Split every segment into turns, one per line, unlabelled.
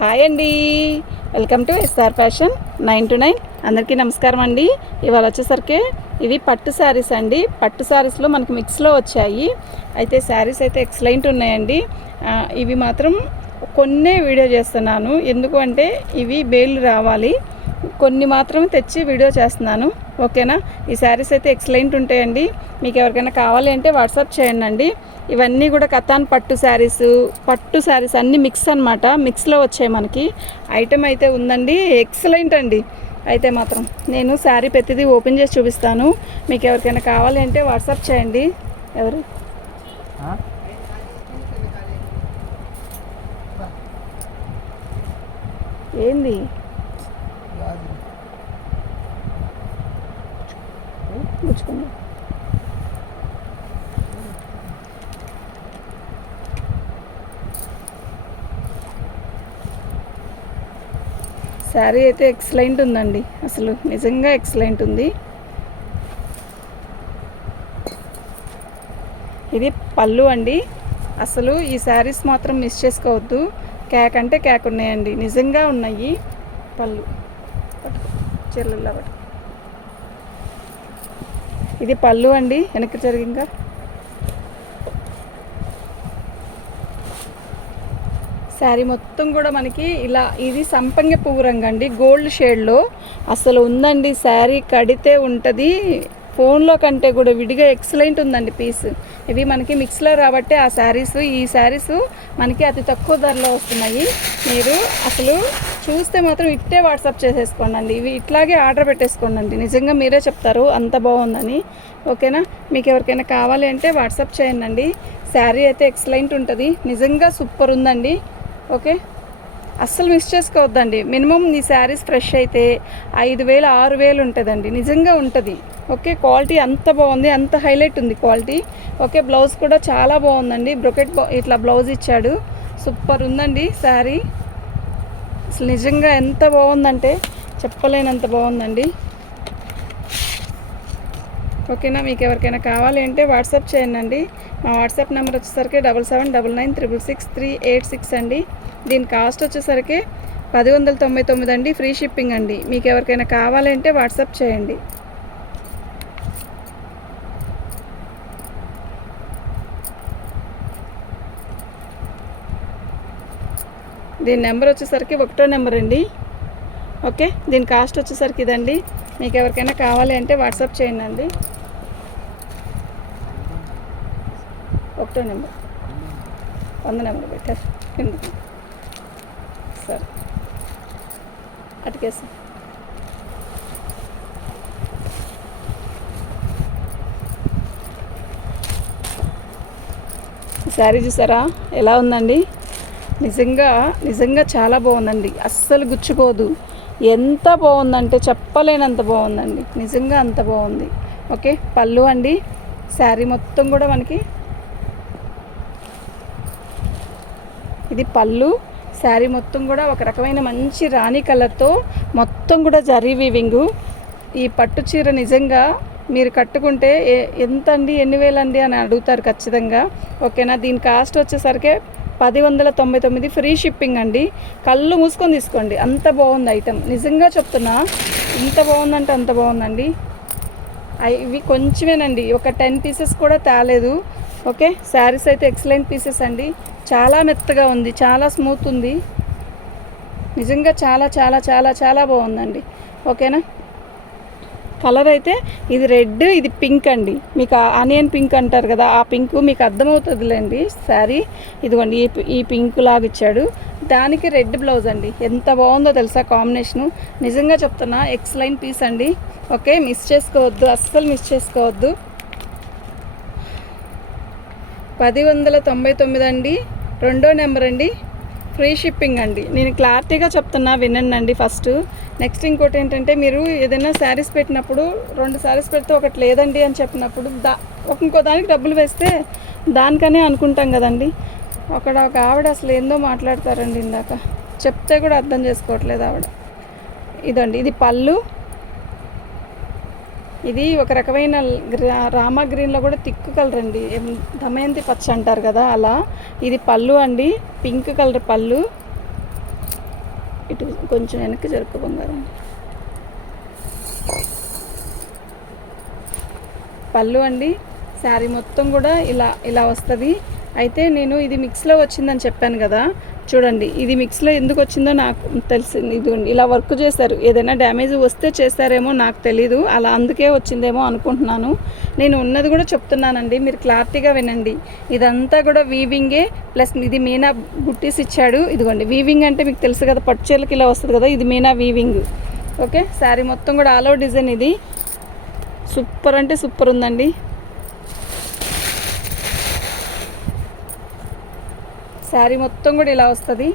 Hi అండి. Welcome to S R fashion nine to nine. అందరికీ నమస్కారం అండి. ఇవాళ వచ్చేసరికి ఇవి పట్టు శారీస్ అండి. పట్టు శారీస్లో మనకి మిక్స్లో వచ్చాయి. అయితే శారీస్ అయితే ఎక్సలెంట్ ఉన్నాయండి. ఇవి మాత్రం కొన్నే వీడియో చేస్తున్నాను. ఎందుకు అంటే ఇవి బేలు రావాలి. కొన్ని మాత్రం తెచ్చి వీడియో చేస్తున్నాను. ఓకేనా? ఈ శారీస్ అయితే ఎక్సలెంట్ ఉంటాయండి. మీకు ఎవరికైనా కావాలి అంటే వాట్సాప్ చేయండి అండి ఇవన్నీ కూడా కథాన్ పట్టు శారీస్ పట్టు శారీస్ అన్నీ మిక్స్ అనమాట మిక్స్లో వచ్చాయి మనకి. ఐటెం అయితే ఉందండి. ఎక్సలెంట్ అండి. అయితే మాత్రం నేను శారీ ప్రతిదీ ఓపెన్ చేసి చూపిస్తాను. మీకు ఎవరికైనా కావాలి అంటే వాట్సాప్ చేయండి. ఎవరు? ఏంది? గుచ్చుకుందా. శారీ అయితే ఎక్సలెంట్ ఉందండి. అసలు నిజంగా ఎక్సలెంట్ ఉంది. ఇది పళ్ళు అండి. అసలు ఈ శారీస్ మాత్రం మిస్ చేసుకోవద్దు. కేక్ అంటే కేక్ ఉన్నాయండి. నిజంగా ఉన్నాయి పళ్ళు. చీరలలో ఇది పళ్ళు అండి. వెనక్కి జరిగింగా శారీ మొత్తం కూడా మనకి ఇలా ఇది సంపంగ పువ్వు రంగు అండి. గోల్డ్ షేడ్లో అసలు ఉందండి శారీ కడితే ఉంటుంది. ఫోన్లో కంటే కూడా విడిగా ఎక్సలెంట్ ఉందండి పీస్ ఇవి మనకి మిక్స్లో రాబట్టి ఆ శారీస్. ఈ శారీస్ మనకి అతి తక్కువ ధరలో వస్తున్నాయి. మీరు అసలు చూస్తే మాత్రం ఇట్టే వాట్సాప్ చేసేసుకోండి అండి ఇవి ఇట్లాగే ఆర్డర్ పెట్టేసుకోండి అండి నిజంగా మీరే చెప్తారు అంత బాగుందని. ఓకేనా? మీకు ఎవరికైనా కావాలి అంటే వాట్సాప్ చేయండి అండి శారీ అయితే ఎక్సలెంట్ ఉంటుంది. నిజంగా సూపర్ ఉందండి. ఓకే? అస్సలు మిస్ చేసుకోవద్దండి. మినిమం నీ శారీస్ ఫ్రెష్ అయితే ఐదు వేలు ఆరు వేలు ఉంటుందండి. నిజంగా ఉంటుంది. ఓకే? క్వాలిటీ అంత బాగుంది. అంత హైలైట్ ఉంది క్వాలిటీ. ఓకే? బ్లౌజ్ కూడా చాలా బాగుందండి. బ్రొకెట్ ఇట్లా బ్లౌజ్ ఇచ్చాడు. సూపర్ ఉందండి శారీ. అసలు నిజంగా ఎంత బాగుందంటే చెప్పలేనంత బాగుందండి. ఓకేనా మీకు ఎవరికైనా కావాలి అంటే వాట్సాప్ చేయండి అండి మా వాట్సాప్ నెంబర్ వచ్చేసరికి double seven double nine triple six three eight six అండి. దీని కాస్ట్ వచ్చేసరికి పది వందల తొంభై తొమ్మిది అండి ఫ్రీ షిప్పింగ్ అండి. మీకు ఎవరికైనా కావాలంటే వాట్సాప్ చేయండి. దీని నెంబర్ వచ్చేసరికి ఒకటో నెంబర్ అండి. ఓకే? దీని కాస్ట్ వచ్చేసరికి ఇదండి. మీకు ఎవరికైనా కావాలి అంటే వాట్సాప్ చేయండి అండి. ఒకటో నెంబర్. వంద నెంబర్ పెట్టారు. ఎందుకు? సరే. అటుకేసి ఈ శారీ చూసారా? ఎలా ఉందండి? నిజంగా నిజంగా చాలా బాగుందండి. అస్సలు గుచ్చిపోదు ఎంత బాగుందంటే చెప్పలేనంత బాగుందండి. నిజంగా అంత బాగుంది. ఓకే పళ్ళు అండి. శారీ మొత్తం కూడా మనకి ఇది పళ్ళు. శారీ మొత్తం కూడా ఒక రకమైన మంచి రాణి కలర్తో మొత్తం కూడా జరీ వీవింగు. ఈ పట్టు చీర నిజంగా మీరు కట్టుకుంటే ఏ- ఎంత అండి ఎన్ని వేలండి? అని అడుగుతారు ఖచ్చితంగా. ఓకేనా? దీని కాస్ట్ వచ్చేసరికి పది వందల తొంభై తొమ్మిది ఫ్రీ షిప్పింగ్ అండి. కళ్ళు మూసుకొని తీసుకోండి. అంత బాగుంది ఐటెం నిజంగా చెప్తున్నా ఇంత బాగుందంటే అంత బాగుందండి. ఇవి కొంచెమేనండి. ఒక టెన్ పీసెస్ కూడా తేలేదు. ఓకే? శారీస్ అయితే ఎక్సలెంట్ పీసెస్ అండి. చాలా మెత్తగా ఉంది. చాలా స్మూత్ ఉంది. నిజంగా చాలా చాలా చాలా చాలా బాగుందండి. ఓకేనా? కలర్ అయితే ఇది రెడ్ ఇది పింక్ అండి. మీకు ఆనియన్ పింక్ అంటారు కదా ఆ పింక్ మీకు అర్థమవుతుందిలేండి. శారీ ఇదిగోండి ఈ ఈ పింక్ లాగా ఇచ్చాడు. దానికి రెడ్ బ్లౌజ్ అండి. ఎంత బాగుందో తెలుసా కాంబినేషను? నిజంగా చెప్తున్నా ఎక్సలైన్ పీస్ అండి. ఓకే మిస్ చేసుకోవద్దు అస్సలు మిస్ చేసుకోవద్దు. పది వందల తొంభై తొమ్మిది అండి. రెండో నెంబర్ అండి. ఫ్రీ షిప్పింగ్ అండి. నేను క్లారిటీగా చెప్తున్నా వినండి ఫస్ట్. నెక్స్ట్ ఇంకోటి ఏంటంటే మీరు ఏదైనా శారీస్ పెట్టినప్పుడు రెండు శారీస్ పెడితే ఒకటి లేదండి అని చెప్పినప్పుడు దా ఇంకో దానికి డబ్బులు వేస్తే దానికనే అనుకుంటాం కదండి. అక్కడ ఒక ఆవిడ అసలు ఏందో మాట్లాడతారండి ఇందాక. చెప్తే కూడా అర్థం చేసుకోవట్లేదు ఆవిడ. ఇదండి ఇది పళ్ళు. ఇది ఒక రకమైన రామా గ్రీన్లో కూడా తిక్కు కలర్ అండి. దమయంతి పచ్చ అంటారు కదా అలా. ఇది పళ్ళు అండి. పింక్ కలర్ పళ్ళు. ఇటు కొంచెం వెనక్కి జరుపు బంగారం. పళ్ళు అండి. శారీ మొత్తం కూడా ఇలా ఇలా వస్తుంది. అయితే నేను ఇది మిక్స్లో వచ్చిందని చెప్పాను కదా. చూడండి ఇది మిక్స్లో ఎందుకు వచ్చిందో నాకు తెలిసింది ఇదిగోండి ఇలా వర్క్ చేశారు. ఏదైనా డ్యామేజ్ వస్తే చేస్తారేమో నాకు తెలీదు అలా అందుకే వచ్చిందేమో అనుకుంటున్నాను. నేను ఉన్నది కూడా చెప్తున్నానండి మీరు క్లారిటీగా వినండి. ఇదంతా కూడా వీవింగే ప్లస్ ఇది మీనా బుట్టీస్ ఇచ్చాడు. ఇదిగోండి వీవింగ్ అంటే మీకు తెలుసు కదా పట్టుచీరలకి ఇలా వస్తుంది కదా ఇది మీనా వీవింగ్. ఓకే శారీ మొత్తం కూడా ఆల్ ఓవర్ డిజైన్ ఇది. సూపర్ అంటే సూపర్ ఉందండి. శారీ మొత్తం కూడా ఇలా వస్తుంది.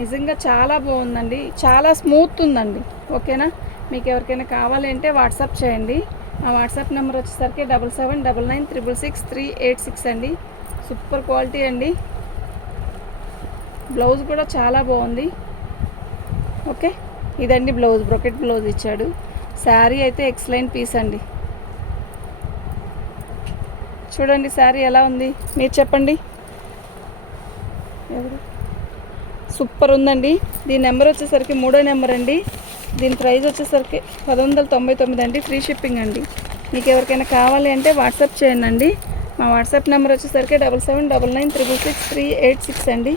నిజంగా చాలా బాగుందండి. చాలా స్మూత్ ఉందండి. ఓకేనా? మీకు ఎవరికైనా కావాలి అంటే వాట్సాప్ చేయండి. ఆ వాట్సాప్ నెంబర్ వచ్చేసరికి double seven double nine triple six three eight six అండి. సూపర్ క్వాలిటీ అండి. బ్లౌజ్ కూడా చాలా బాగుంది. ఓకే? ఇదండి బ్లౌజ్. బ్రొకెట్ బ్లౌజ్ ఇచ్చాడు. శారీ అయితే ఎక్సలెంట్ పీస్ అండి. చూడండి శారీ ఎలా ఉంది. మీరు చెప్పండి. సూపర్ ఉందండి. దీని నెంబర్ వచ్చేసరికి మూడో నెంబర్ అండి. దీని ప్రైస్ వచ్చేసరికి పది వందల తొంభై తొమ్మిది అండి. ఫ్రీ షిప్పింగ్ అండి. మీకు ఎవరికైనా కావాలి అంటే వాట్సాప్ చేయండి అండి. మా వాట్సాప్ నెంబర్ వచ్చేసరికి double seven double nine triple six three eight six అండి.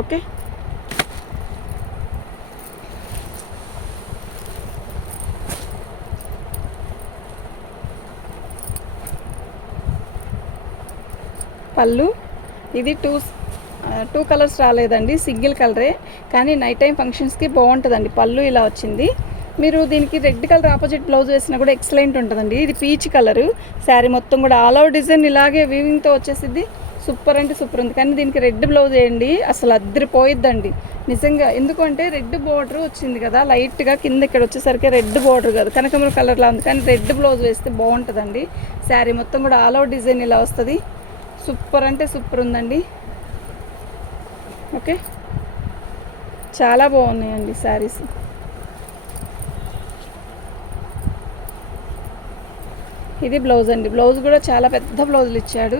ఓకే. పళ్ళు. ఇది టూ టూ కలర్స్ రాలేదండి సింగిల్ కలరే. కానీ నైట్ టైం ఫంక్షన్స్కి బాగుంటుందండి పళ్ళు ఇలా వచ్చింది. మీరు దీనికి రెడ్ కలర్ ఆపోజిట్ బ్లౌజ్ వేసినా కూడా ఎక్సలెంట్ ఉంటుందండి. ఇది పీచ్ కలరు. శారీ మొత్తం కూడా ఆల్ అవుట్ డిజైన్ ఇలాగే వీవింగ్తో వచ్చేసిద్ది. సూపర్ అంటే సూపర్ ఉంది. కానీ దీనికి రెడ్ బ్లౌజ్ వేయండి. అసలు అద్దరిపోయిద్దండి. నిజంగా ఎందుకంటే రెడ్ బార్డర్ వచ్చింది కదా లైట్గా కింద ఇక్కడ వచ్చేసరికి రెడ్ బార్డర్ కదా. కనకమర కలర్లా ఉంది. కానీ రెడ్ బ్లౌజ్ వేస్తే బాగుంటుందండి శారీ మొత్తం కూడా ఆల్ అవుట్ డిజైన్ ఇలా వస్తుంది. సూపర్ అంటే సూపర్ ఉందండి. ఓకే. చాలా బాగున్నాయండి శారీస్. ఇది బ్లౌజ్ అండి. బ్లౌజ్ కూడా చాలా పెద్ద బ్లౌజులు ఇచ్చాడు.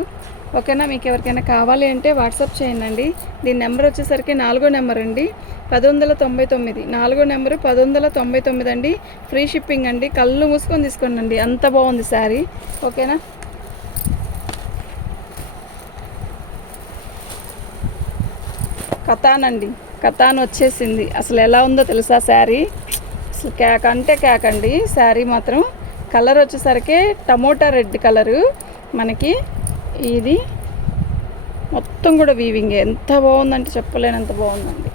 ఓకేనా మీకు ఎవరికైనా కావాలి అంటే వాట్సాప్ చేయండి అండి దీని నెంబర్ వచ్చేసరికి నాలుగో నెంబర్ అండి. పది వందల తొంభై తొమ్మిది. నాలుగో నెంబరు పది వందల తొంభై తొమ్మిది అండి. ఫ్రీ షిప్పింగ్ అండి. కళ్ళు మూసుకొని తీసుకోండి అండి అంత బాగుంది శారీ. ఓకేనా? కథాన్ అండి కథాన్ వచ్చేసింది. అసలు ఎలా ఉందో తెలుసా శారీ? అసలు కేక్ అంటే కేక్ అండి. శారీ మాత్రం కలర్ వచ్చేసరికి టమోటా రెడ్ కలరు. మనకి ఇది మొత్తం కూడా వీవింగ్ ఎంత బాగుందంటే చెప్పలేనంత బాగుందండి.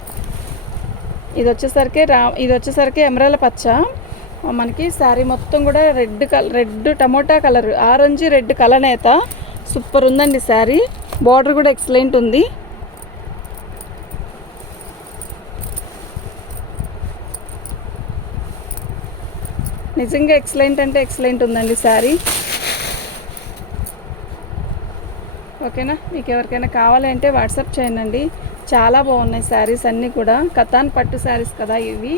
ఇది వచ్చేసరికి రా ఇది వచ్చేసరికి ఎమరాల పచ్చ. మనకి శారీ మొత్తం కూడా red colour red tomato colour. Orange red కలనేత. Super ఉందండి శారీ. బార్డర్ కూడా ఎక్సలెంట్ ఉంది. నిజంగా ఎక్సలెంట్ అంటే ఎక్సలెంట్ ఉందండి శారీ. ఓకేనా? మీకు ఎవరికైనా కావాలంటే వాట్సాప్ చేయండి. చాలా బాగున్నాయి శారీస్ అన్నీ కూడా. కథాన్ పట్టు శారీస్ కదా ఇవి.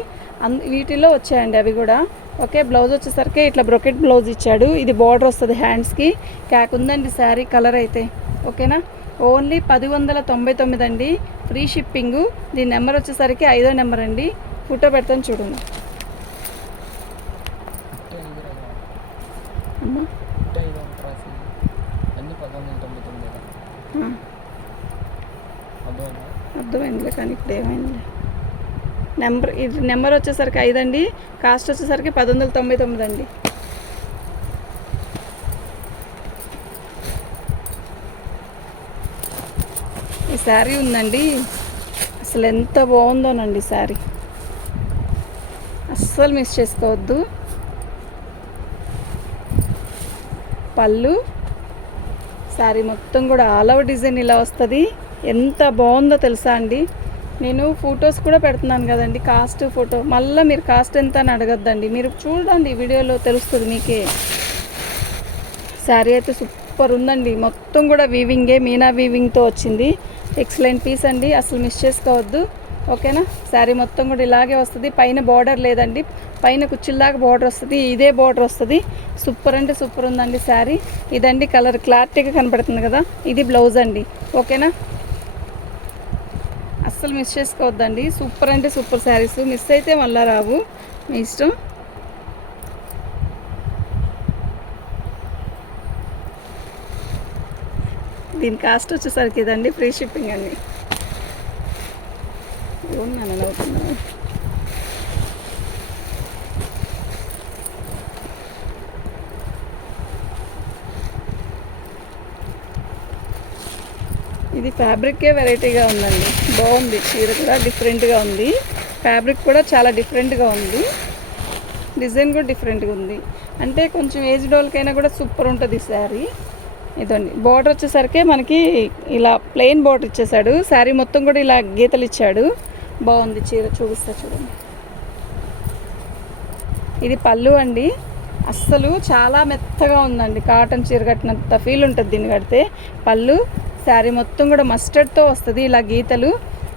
అన్ వీటిలో వచ్చాయండి అవి కూడా. ఓకే బ్లౌజ్ వచ్చేసరికి ఇట్లా బ్రొకెట్ బ్లౌజ్ ఇచ్చాడు. ఇది బార్డర్ వస్తుంది హ్యాండ్స్కి క్యాక్ ఉందండి శారీ కలర్ అయితే. ఓకేనా? ఓన్లీ పది వందల తొంభై తొమ్మిది అండి. Free shipping. దీని నెంబర్ వచ్చేసరికి ఐదో నెంబర్ అండి. ఫోటో పెడతాను చూడండి అమ్మా
అన్ని పదకొండు తొంభై తొమ్మిది
ఆ,
అర్థమైందా
అర్థమైందిలే కానీ ఇప్పుడు ఏమైంది నెంబర్ ఇది నెంబర్ వచ్చేసరికి ఐదండి కాస్ట్ వచ్చేసరికి పది వందల తొంభై తొమ్మిది అండి. ఈ శారీ ఉందండి. అసలు ఎంత బాగుందోనండి శారీ. అస్సలు మిస్ చేసుకోవద్దు. పళ్ళు. శారీ మొత్తం కూడా ఆల్ ఓవర్ డిజైన్ ఇలా వస్తుంది. ఎంత బాగుందో తెలుసా అండి? నేను ఫొటోస్ కూడా పెడుతున్నాను కదండి కాస్ట్ ఫోటో మళ్ళీ మీరు కాస్ట్ ఎంత అని అడగద్దండి. మీరు చూడండి వీడియోలో తెలుస్తుంది మీకే. శారీ అయితే సూపర్ ఉందండి. మొత్తం కూడా వీవింగే మీనా వీవింగ్తో వచ్చింది. ఎక్సలెంట్ పీస్ అండి. అసలు మిస్ చేసుకోవద్దు. ఓకేనా? శారీ మొత్తం కూడా ఇలాగే వస్తుంది. పైన బార్డర్ లేదండి. పైన కుచ్చిల్లాగా బార్డర్ వస్తుంది. ఇదే బార్డర్ వస్తుంది. సూపర్ అంటే సూపర్ ఉందండి శారీ. ఇదండి కలర్ క్లారిటీగా కనపడుతుంది కదా? ఇది బ్లౌజ్ అండి. ఓకేనా? అస్సలు మిస్ చేసుకోవద్దండి. సూపర్ అంటే సూపర్ శారీస్. మిస్ అయితే మళ్ళా రావు. మీ ఇష్టం? దీని కాస్ట్ వచ్చేసరికి ఇదండి ఫ్రీ షిప్పింగ్ అండి. ఉన్నాను నవ్వుతున్నాను ఇది ఫ్యాబ్రిక్కే వెరైటీగా ఉందండి. బాగుంది. చీర కూడా డిఫరెంట్గా ఉంది. ఫ్యాబ్రిక్ కూడా చాలా డిఫరెంట్గా ఉంది. డిజైన్ కూడా డిఫరెంట్గా ఉంది. అంటే కొంచెం ఏజ్ డోల్కైనా కూడా సూపర్ ఉంటుంది ఈ శారీ ఇదండి. బార్డర్ వచ్చేసరికి మనకి ఇలా ప్లెయిన్ బార్డర్ ఇచ్చేసాడు. శారీ మొత్తం కూడా ఇలా గీతలు ఇచ్చాడు. బాగుంది చీర చూపిస్తా చూడండి. ఇది పళ్ళు అండి. అస్సలు చాలా మెత్తగా ఉందండి. కాటన్ చీర కట్టినంత ఫీల్ ఉంటుంది దీన్ని కడితే. పళ్ళు శారీ మొత్తం కూడా మస్టర్డ్తో వస్తుంది ఇలా గీతలు.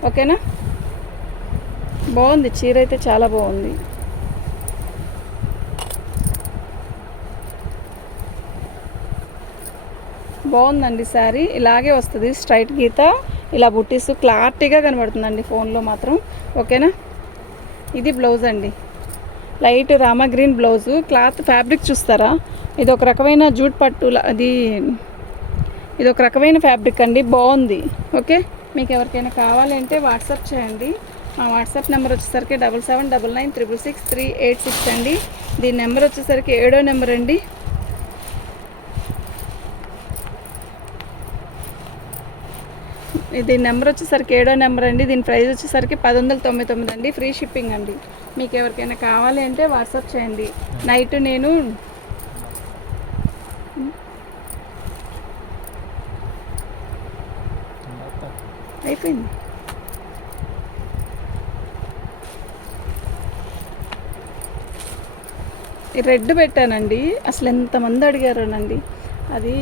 ఓకేనా? బాగుంది. చీర అయితే చాలా బాగుంది. బాగుందండి శారీ. ఇలాగే వస్తుంది. స్ట్రైట్ గీత. ఇలా బుట్టీస్ క్లారిటీగా కనబడుతుందండి ఫోన్లో మాత్రం. ఓకేనా? ఇది బ్లౌజ్ అండి. Light Rama green blouse. Cloth fabric చూస్తారా? ఇది ఒక రకమైన జూట్ పట్టు అది ఇది ఒక రకమైన ఫ్యాబ్రిక్ అండి. బాగుంది. ఓకే? మీకు ఎవరికైనా కావాలంటే వాట్సాప్ చేయండి. మా వాట్సాప్ నెంబర్ వచ్చేసరికి double seven double nine triple six three eight six అండి. దీని నెంబర్ వచ్చేసరికి ఏడో నెంబర్ అండి. దీని నెంబర్ వచ్చేసరికి ఏడో నెంబర్ అండి. దీని ప్రైస్ వచ్చేసరికి పది వందల తొంభై తొమ్మిది అండి. ఫ్రీ షిప్పింగ్ అండి. మీకు ఎవరికైనా కావాలి అంటే వాట్సాప్ చేయండి. నైట్ నేను అయిపోయింది. రెడ్ పెట్టానండి. అసలు ఎంతమంది అడిగారోనండి. అది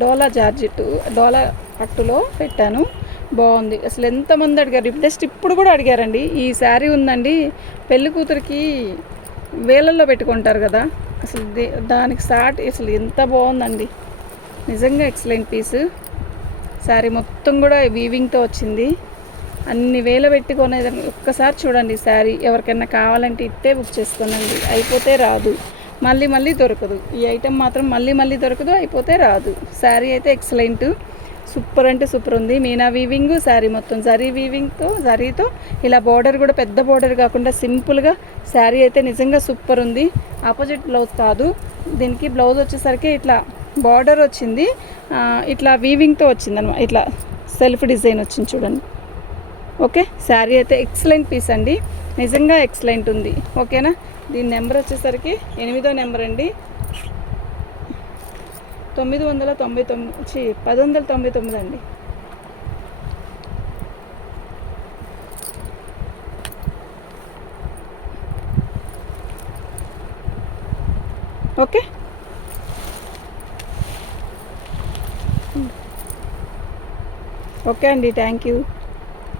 డోలా జార్జెట్ డోలా అట్టులో పెట్టాను. బాగుంది. అసలు ఎంతమంది అడిగారు? జస్ట్ ఇప్పుడు కూడా అడిగారండి. ఈ శారీ ఉందండి పెళ్ళి కూతురికి వేలల్లో పెట్టుకుంటారు కదా. అసలు దానికి సాట్ అసలు ఎంత బాగుందండి. నిజంగా ఎక్సలెంట్ పీసు శారీ మొత్తం కూడా వీవింగ్తో వచ్చింది. అన్ని వేల పెట్టుకునేదాన్ని ఒక్కసారి చూడండి శారీ. ఎవరికైనా కావాలంటే ఇట్టే బుక్ చేసుకోనండి. అయిపోతే రాదు. మళ్ళీ మళ్ళీ దొరకదు. ఈ ఐటెం మాత్రం మళ్ళీ మళ్ళీ దొరకదు అయిపోతే రాదు. శారీ అయితే ఎక్సలెంట్ సూపర్ అంటే సూపర్ ఉంది. మీనా వీవింగ్ శారీ మొత్తం జరీ వీవింగ్తో జరీతో. ఇలా బార్డర్ కూడా పెద్ద బార్డర్ కాకుండా సింపుల్గా శారీ అయితే నిజంగా సూపర్ ఉంది. ఆపోజిట్ బ్లౌజ్ కాదు. దీనికి బ్లౌజ్ వచ్చేసరికి ఇట్లా బార్డర్ వచ్చింది. ఇట్లా వీవింగ్తో వచ్చింది అనమాట ఇట్లా సెల్ఫ్ డిజైన్ వచ్చింది చూడండి. ఓకే శారీ అయితే ఎక్సలెంట్ పీస్ అండి. నిజంగా ఎక్సలెంట్ ఉంది. ఓకేనా దీని నెంబర్ వచ్చేసరికి ఎనిమిదో నెంబర్ అండి. తొమ్మిది వందల తొంభై తొమ్మిది పది వందల తొంభై తొమ్మిది అండి. ఓకే? ఓకే అండి థ్యాంక్ యూ.